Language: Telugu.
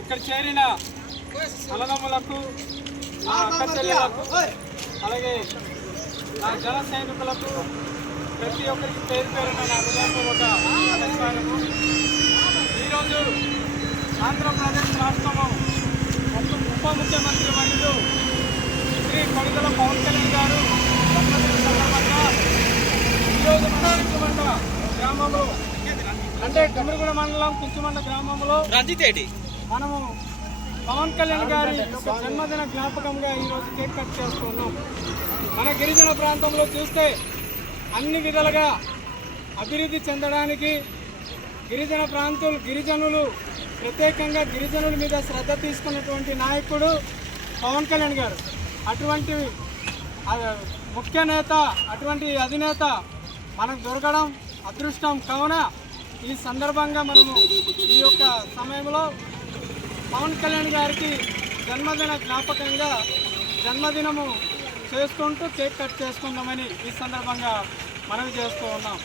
ఇక్కడ చేరిన అన్నదమ్ములకు, నా అక్క చెల్లెలకు, అలాగే నా జన సైనికులకు ప్రతి ఒక్కరికి పేరు పేరున నా హృదయపూర్వక నమస్కారము. ఈరోజు ఆంధ్రప్రదేశ్ రాష్ట్రము ఉప ముఖ్యమంత్రి వర్యులు శ్రీ కొణిదెల పవన్ కళ్యాణ్ గారు జన్మదిన సందర్భంగా ఈరోజు కుంచుమండ గ్రామంలో, అంటే డమరుగుడ మండలం కుంచుమండ గ్రామంలో మనము పవన్ కళ్యాణ్ గారి జన్మదిన జ్ఞాపకంగా ఈరోజు కేక్ కట్ చేస్తున్నాం. మన గిరిజన ప్రాంతంలో చూస్తే అన్ని విధాలుగా అభివృద్ధి చెందడానికి గిరిజనులు ప్రత్యేకంగా గిరిజనుల మీద శ్రద్ధ తీసుకున్నటువంటి నాయకుడు పవన్ కళ్యాణ్ గారు. అటువంటి ముఖ్య నేత, అటువంటి అధినేత మనకు దొరకడం అదృష్టం. కావున ఈ సందర్భంగా మనము ఈ యొక్క సమయంలో పవన్ కళ్యాణ్ గారికి జన్మదిన జ్ఞాపకంగా జన్మదినము చేసుకుంటూ కేక్ కట్ చేసుకుందామని ఈ సందర్భంగా మనవి చేస్తూ ఉన్నాం.